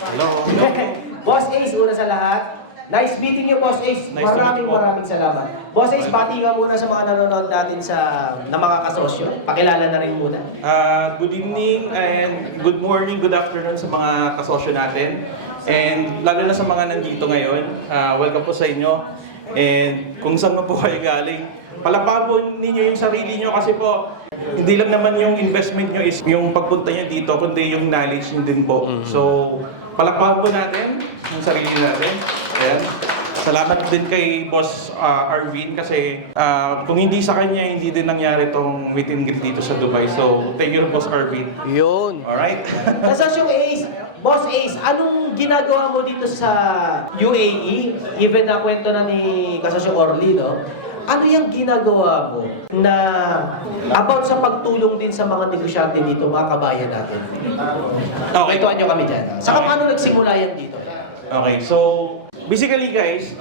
Hello. Boss Ace, una sa lahat. Nice meeting you, Boss Ace. Nice to meet you po. Maraming salamat. Boss Ace, bati ka muna sa mga nanonood natin na mga kasosyo. Pakilala na rin muna. Good evening and good morning, good afternoon sa mga kasosyo natin. And lalo na sa mga nandito ngayon, welcome po sa inyo. And kung saan mo po kayo galing, palakpakan po ninyo yung sarili nyo kasi po, hindi lang naman yung investment nyo is yung pagpunta nyo dito, kundi yung knowledge nyo din po. So, palakpakan po natin yung sarili natin. Ayan. Salamat din kay Boss Arvin kasi kung hindi sa kanya, hindi din nangyari itong meet and greet dito sa Dubai. So, thank you, Boss Arvin. Yun. Alright? Kasosyong Ace, Boss Ace, anong ginagawa mo dito sa UAE? Even na kwento na ni Kasosyong Orly, no? Ano yung ginagawa mo na about sa pagtulong din sa mga negosyante dito, mga kabayan natin? Okay. Kwentuhan nyo kami dyan. Saka paano nagsimula yan dito? Okay, so basically guys,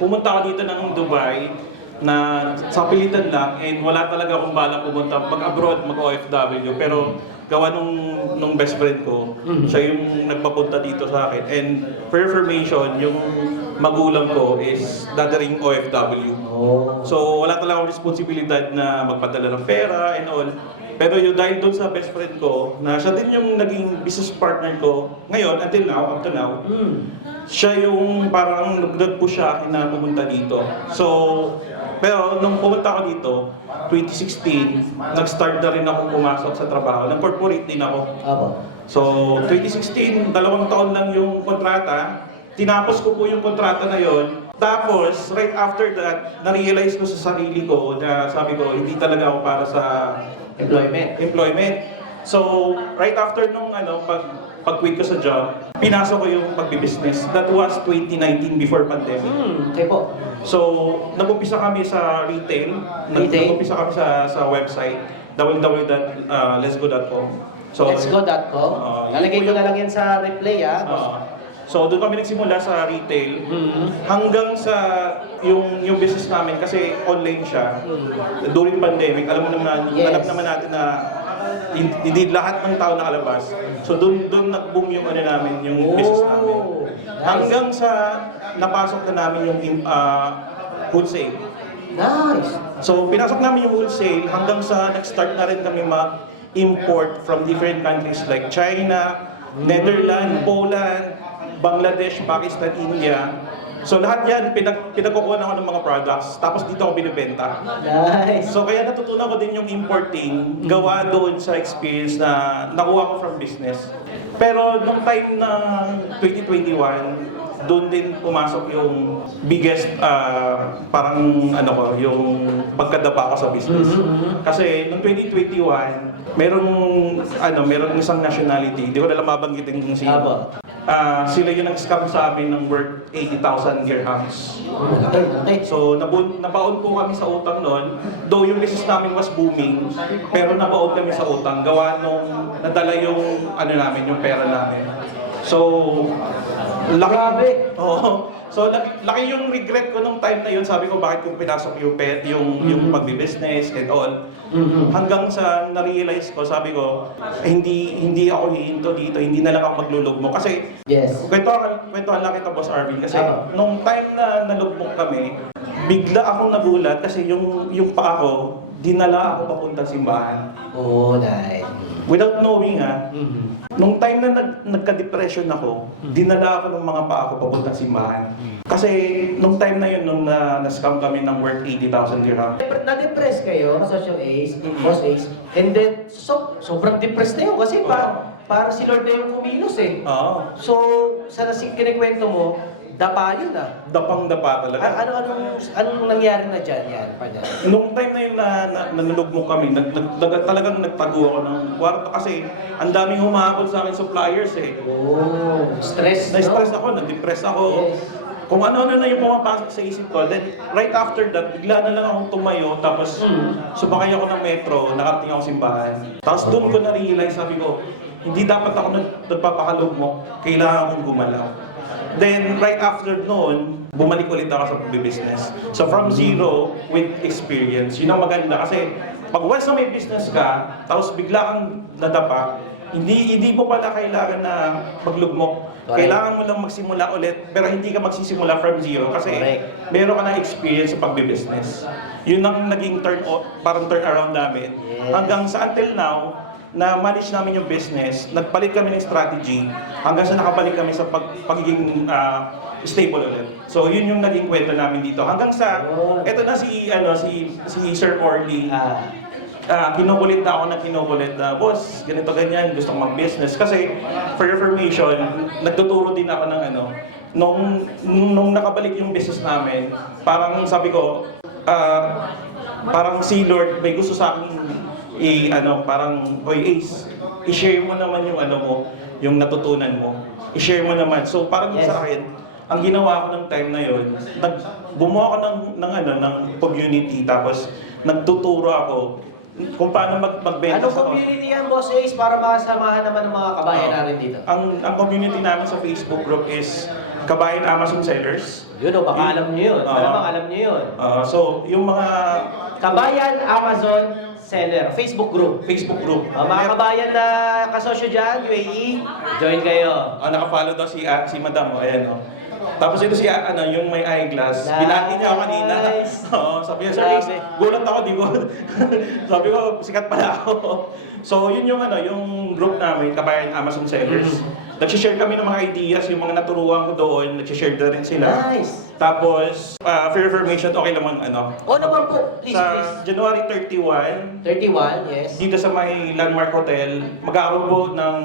pumunta ako dito ng Dubai na sa pilitan lang and wala talaga akong balak pumunta mag-abroad, mag-OFW pero gawa nung best friend ko, siya yung nagpapunta dito sa akin and for information, yung magulang ko is dadaring OFW. Oh. So wala talaga akong responsibilidad na magpadala ng pera and all. Pero yung dahil doon sa best friend ko, na siya din yung naging business partner ko ngayon, until now, up to now, siya yung parang nag-push siya akin na pumunta dito. So, pero nung pumunta ako dito, 2016, nag-start na rin ako pumasok sa trabaho. Nag-corporate din ako. Apo. So, 2016, 2 taon lang yung kontrata. Tinapos ko po yung kontrata na yon. Tapos, right after that, na-realize ko sa sarili ko na sabi ko, hindi talaga ako para sa employment. So, right after nung pag-quit ko sa job, pinasok ko yung pagbi-business. That was 2019 before pandemic. Okay po. So, nag-umpisa kami sa retail. Nag-umpisa kami sa website www.letsgo.com. So, Letsgo.com. Lalagay ko na lang yan sa replay, ha? So doon kami nagsimula sa retail hanggang sa yung business namin kasi online siya. During pandemic, alam mo naman, Yes. alam naman natin na hindi lahat ng tao nakalabas. So doon nag-boom yung namin, yung business namin. Nice. Hanggang sa napasok na namin yung wholesale. Nice. So pinasok namin yung wholesale hanggang sa nag-start na rin kami mag-import from different countries like China, Netherlands, Poland, Bangladesh, Pakistan, India. So lahat yan, pinagkukuha ako ng mga products, tapos dito ako binibenta. Nice. So kaya natutunan ko din yung importing, gawa doon sa experience na nakuha ko from business. Pero nung time na 2021, doon din pumasok yung biggest, parang yung pagkadapa ko sa business. Kasi noong 2021, merong isang nationality, hindi ko na lang mabanggitin kung sino. Sila yung nag-scam sa amin ng worth 80,000 dirhams. Okay. So, nabaon po kami sa utang noon. Though yung business namin was booming, pero nabaon kami sa utang. Gawa nung nadala yung, yung pera namin. So, Grabe. Oo. So, laki yung regret ko nung time na yun. Sabi ko, bakit kung pinasok yung pagbi-business and all. Hanggang sa na-realize ko, sabi ko, hindi ako hihinto dito, hindi na lang ako maglulugmok. Kasi, Yes. kwentuhan lang kita, Boss Arvin. Kasi, nung time na nalugmok kami, bigla akong nagulat kasi yung paa ko, dinala ako papunta simbahan. Oh, nice. Without knowing nung time na nagka-depression ako, dinala ako ng mga paa ko papuntang simbahan. Kasi nung time na yun, nung na-scam kami ng worth 80,000 dirham. Na-depress kayo, Kasosyong Ace, Boss Ace, and then, sobrang depressed na yun kasi parang si Lord na yung kumilos eh. Oo. So, sa kinikwento mo, dapa yun ah. Dapang-dapa talaga. Anong nangyari na dyan? Yan, pala. Nung time na yun na nanulugmok kami, talagang nagtago ako ng kwarto kasi ang daming humahabol sa akin suppliers eh. Oh, stress, Na-stress no? ako, na-depress ako. Yes. Kung ano-ano na yung pumapasok sa isip ko. Then, right after that, bigla na lang akong tumayo, tapos sumakay ako ng metro, nakarating ako simbahan. Tapos doon ko na-realize, sabi ko, hindi dapat ako nagpapakalugmok, kailangan akong gumalaw. Then, right after noon, bumalik ulit ako sa business. So, from zero with experience, yun ang maganda. Kasi, pag once na may business ka, tapos bigla kang nadapa, hindi po pala kailangan na maglugmok. Correct. Kailangan mo lang magsimula ulit, pero hindi ka magsisimula from zero kasi Correct. meron ka na experience sa pagbi-business. Yun ang naging parang turn around namin. Yes. Hanggang sa until now, na manage namin yung business, nagpalit kami ng strategy, hanggang sa nakabalik kami sa pagiging stable ulit. So yun yung naging kwento namin dito. Hanggang sa, eto na si Sir Orly, kinukulit na ako na kinukulit na, boss, ganito ganyan, gusto kong mag-business. Kasi, for your information, nagtuturo din ako ng nung nakabalik yung business namin, parang sabi ko, parang si Lord may gusto sa akin parang, Hoy Ace, i-share mo naman yung yung natutunan mo. I-share mo naman. So, parang sa akin, ang ginawa ko ng time na yun, gumawa ako ng community, tapos nagtuturo ako kung paano magbenta Anong sa community yan, Boss Ace, para makasamahan naman ng mga kabayan natin dito? Ang community namin sa Facebook group is Kabayan Amazon Sellers. Yun o, baka alam nyo yun. Malamang alam nyo yun. So, yung mga Kabayan Amazon Seller, Facebook group. Mga kabayan na kasosyo dyan, UAE, join kayo. nakafollow daw si Madam, ayan. Tapos ito yung may eyeglass. Nice. Binati niya ako kanina. Sabi niya, Sir Ace, gulat ako, di ko. Sabi ko, sikat pala ako. So, yun yung group namin, Kabayan Amazon Sellers. Nag-share kami ng mga ideas, yung mga naturuan ko doon, nag-share na rin sila. Nice. Tapos, for information, okay naman, Naman po, please, sa please. January 31, 31, yes. dito sa may Landmark Hotel, magkakaroon po ng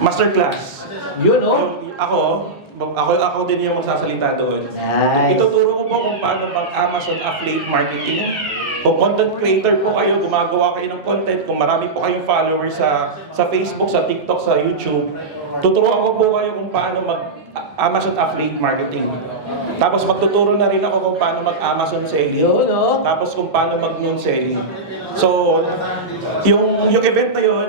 masterclass. Yun o. Ako din yung magsasalita doon. Nice. Ituturo ko po kung paano mag-Amazon affiliate marketing. Kung content creator po kayo, gumagawa kayo ng content, kung marami po kayong followers sa Facebook, sa TikTok, sa YouTube, tuturuan ko po kayo kung paano mag-Amazon affiliate marketing. Tapos magtuturo na rin ako kung paano mag-Amazon selling. Yun o. Tapos kung paano mag-noon selling. So, yung event na yun,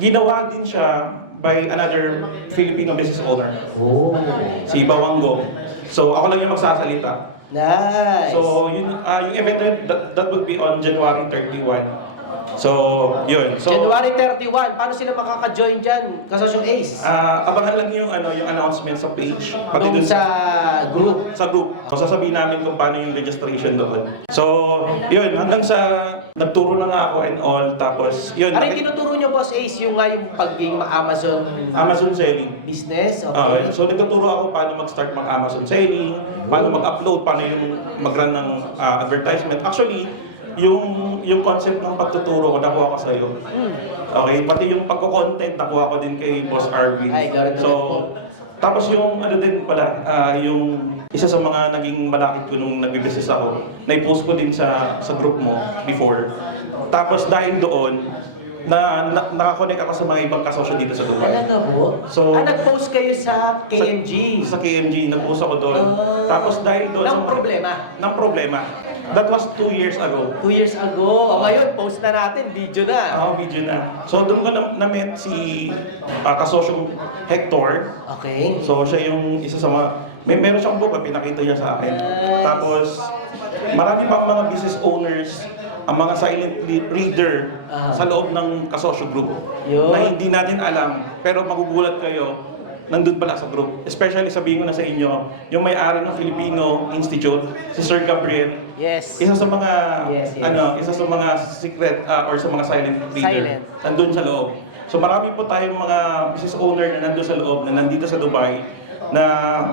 ginawa din siya by another Filipino business owner, Oh. si Bawango. So, ako lang yung magsasalita. Nice. So, yung event na yun, that would be on January 31. So, yun. So, January 31, paano sila makaka-join dyan? Kasosyong Ace. abangan lang yung announcement sa page. Pati Doon dun sa group. sa group. So, sasabihin namin kung paano yung registration doon. So, yun, hanggang sa nagturo na nga ako and all, tapos, yun. Ano yung tinuturo nyo, Boss Ace, yung pagiging Amazon Amazon selling. business? Okay. Okay. So, nagtuturo ako paano mag-start mag-Amazon selling, paano mag-upload, paano yung mag-run ng advertisement. Actually, yung concept ng pagtuturo ko, nakuha ko sa'yo. Okay, pati yung pagko-content, nakuha ko din kay Boss Arvin. Ay, Garrett So, tapos yung din pala, yung isa sa mga naging malakit ko nung nagbe-business ako, na-post ko din sa group mo before. Tapos dahil doon, nakakonect ako sa mga ibang kasosyo dito sa Dubai. Ano po? So, nag-post kayo sa KMG. Sa KMG, nag-post ako doon. Tapos dahil doon Ng problema. Ng problema. That was 2 years ago. 2 years ago. O ngayon, post na natin, video na. Video na. So doon ko na-met si kasosyong Hector. Okay. So siya yung isa sa mga, meron siyang book, pinakita niya sa akin. Nice. Tapos, marami pang mga business owners, ang mga silent reader sa loob ng kasosyo group. Yun. Na hindi natin alam, pero magugulat kayo, nandun pala sa group. Especially sabihin ko na sa inyo, yung may-ari ng Filipino Institute, si Sir Gabriel. Yes. Isa sa mga Yes. isa sa mga secret or sa mga silent reader. Silent. Nandun sa loob. So marami po tayong mga business owner na nandun sa loob, na nandito sa Dubai, na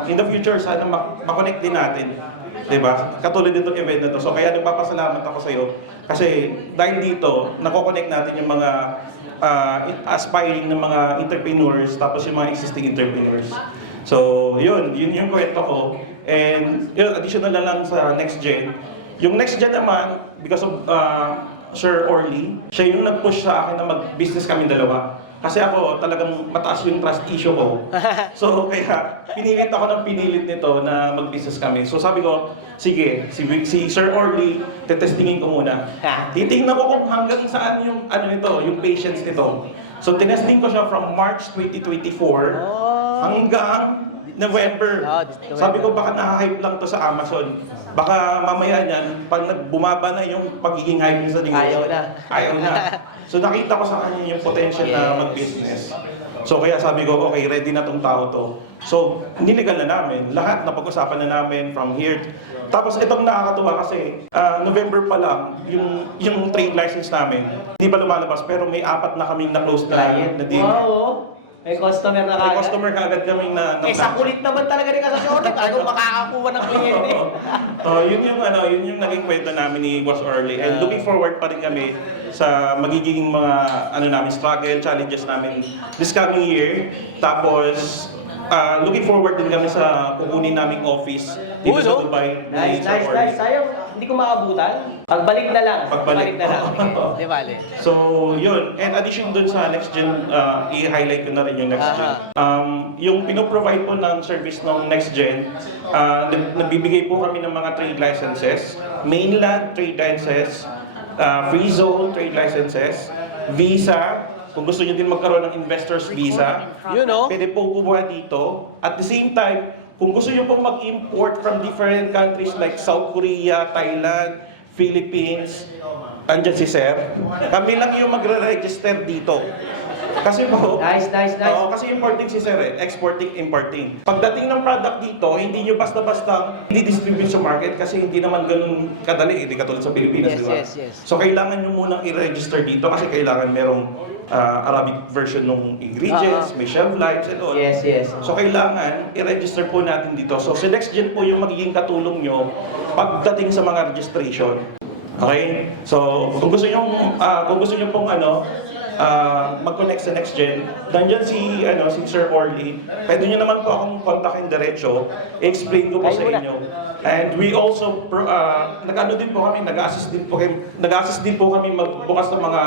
in the future sana makonect din natin. Diba? Katulad nitong event na to. So kaya nagpapasalamat ako sa iyo kasi dahil dito, nako-connect natin yung mga aspiring na mga entrepreneurs, tapos yung mga existing entrepreneurs. So, yun yung kwento ko. And yun, additional na lang sa next gen. Yung next gen naman, because of Sir Orly, siya yung nag-push sa akin na mag-business kami dalawa. Kasi ako, talagang mataas yung trust issue ko. So, kaya pinilit ako ng pinilit nito na mag-business kami. So, sabi ko, sige, si Sir Orly, tetestingin ko muna. Titingnan ko kung hanggang saan yung, yung patience nito. So, tinesting ko siya from March 2024 hanggang November. November. Sabi ko baka naka-hype lang to sa Amazon. Baka mamaya niyan, pag bumaba na yung pagiging hype niya sa negosyo. Ayaw na. Ayaw na. So nakita ko sa kanya yung potential na Yes. mag-business. So kaya sabi ko, okay, ready na tong tao to. So, niligal na namin. Lahat na pag-usapan na namin from here. Tapos itong nakakatuwa kasi, November pa lang, yung trade license namin, hindi pa lumalabas, pero may 4 na kaming na-close Client. na deal. Wow, oh. May customer na May kagad. customer kaagad kaming na Sa kulit naman talaga ni Kasosyo Orly. Talagang makakakuha ng kliyente. yun yung naging kwento namin ni Boss Orly. And looking forward pa rin kami sa magiging mga namin struggle, challenges namin this coming year. Tapos looking forward din kami sa kukunin naming office dito sa Dubai. Nice, ni Sir nice, Orly. nice. Sayang, hindi ko maabutan. Pagbalik na lang. Pagbalik. na lang. Di bale. So, yun. And addition dun sa next gen, i-highlight ko na rin yung next gen. Yung pinoprovide po ng service ng next gen, nagbibigay po kami ng mga trade licenses, mainland trade licenses, free zone trade licenses, visa, kung gusto nyo din magkaroon ng investor's visa, Yun, no? pwede po kumuha dito. At the same time, kung gusto nyo pong mag-import from different countries like South Korea, Thailand, Philippines, andyan si Sir, kami lang yung magre-register dito. Kasi po, Nice, nice, nice. oo, kasi importing si Sir exporting, importing. Pagdating ng product dito, hindi nyo basta-basta i-distribute sa market kasi hindi naman ganun kadali, hindi katulad sa Pilipinas, Yes, di ba? yes, yes. So kailangan nyo munang i-register dito kasi kailangan merong Arabic version ng ingredients, may shelf lives and all. Yes, yes. So kailangan i-register po natin dito. So si NextGen po yung magiging katulong nyo pagdating sa mga registration. Okay? So kung gusto nyo pong mag-connect sa NextGen, nandiyan si Sir Orly. Pwede nyo naman po akong kontakin diretso. I-explain ko po sa inyo. And we also nag-assist din po kami magbukas ng mga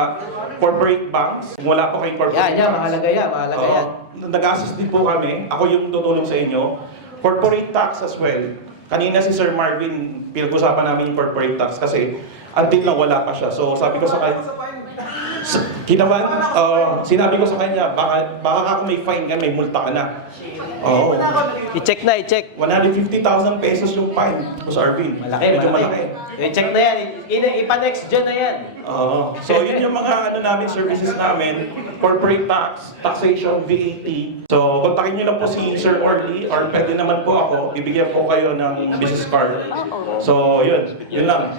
corporate banks. Kung wala po kayong corporate banks. Mahalaga yan. Nag-assist din po kami. Ako yung tutulong sa inyo. Corporate tax as well. Kanina si Sir Marvin, pinag-usapan namin yung corporate tax kasi until lang wala pa siya. So sabi ko sa kanya, sinabi ko sa kanya, baka kung may fine ka, may multa ka na. Oo. I-check na, i-check. 150,000 pesos yung fine, Boss Arvin. Medyo malaki. I-check na yan. Ipa-next dyan na yan. Oo. So yun yung mga services namin, corporate tax, taxation, VAT. So kontakin niyo lang po si Sir Orly or pwede naman po ako, bibigyan po kayo ng business card. So yun lang.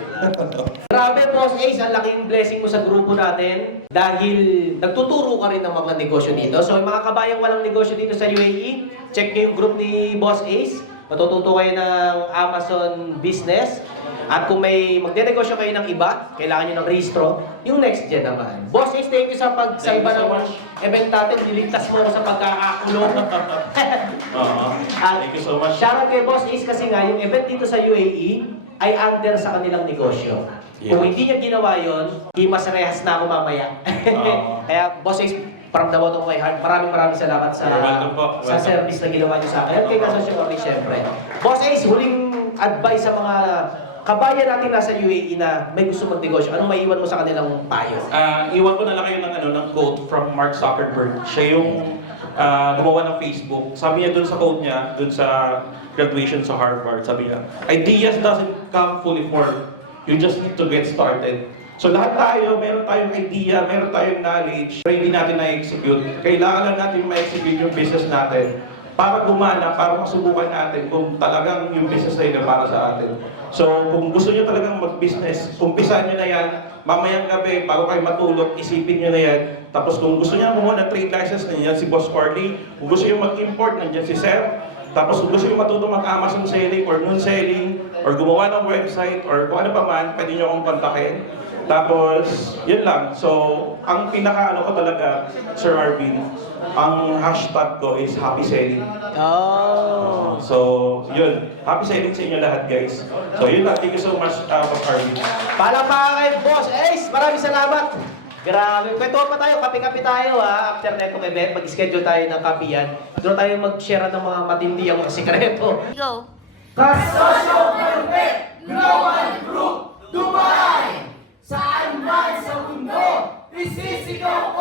Grabe, Boss Ace, ang laking blessing mo sa grupo natin dahil nagtuturo ka rin ng mga negosyo dito. So, yung mga kabayang walang negosyo dito sa UAE, check nyo yung group ni Boss Ace. Matututo kayo ng Amazon business. At kung may magde-negosyo kayo ng iba, kailangan nyo ng rehistro, yung next gen naman. Boss Ace, thank you sa pagsalba Thank you so ng much. event natin. Niligtas mo ako sa pagkakakulong. Thank you so much. Shoutout kay Boss Ace kasi nga, yung event dito sa UAE ay under sa kanilang negosyo. Yes. Kung hindi niya ginawa yun, himas rehas na ako mamaya. Kaya, Boss Ace, from the bottom of my heart, maraming salamat sa You're welcome po. sa Welcome. service na ginawa niyo sa akin. At kay Kasosyo Orly, syempre. Boss Ace, huling advice sa mga kabayan natin nasa UAE na may gusto magnegosyo. Anong maiwan mo sa kanilang payo? Iwan ko na lang kayo ng quote from Mark Zuckerberg. Siya yung gumawa ng Facebook. Sabi niya dun sa quote niya, dun sa graduation sa Harvard, sabi niya, ideas doesn't come fully formed. You just need to get started. So lahat tayo, meron tayong idea, meron tayong knowledge, pero hindi natin na-execute. Kailangan lang natin ma-execute yung business natin para gumana, para masubukan natin kung talagang yung business na yun para sa atin. So kung gusto nyo talagang mag-business, umpisan nyo na yan, mamayang gabi, bago kayo matulog, isipin nyo na yan. Tapos kung gusto nyo kumuha ng trade license, nandiyan si Boss Orly. Kung gusto nyo mag-import, nandiyan si Sir. Tapos kung gusto nyo matuto mag-Amazon selling or noon selling, or gumawa ng website, or kung ano pa man, pwede nyo akong kontakin. Tapos, yun lang. So, ang pinaka-ano ko talaga, Sir Arvin, ang hashtag ko is happy selling. Oh. So, yun. Happy selling sa inyo lahat, guys. So, yun lang. Thank you so much, Boss Arvin. Palakpakan kay Boss Ace! Maraming salamat! Grabe. Kwento pa tayo, kape-kape tayo ha. After netong event, mag-schedule tayo ng kape yan. Doon tayo mag-share ng mga matindiyang mga sikreto. Go. Kasosyo Orly Global Group Dubai! Saan man sa mundo, isisigaw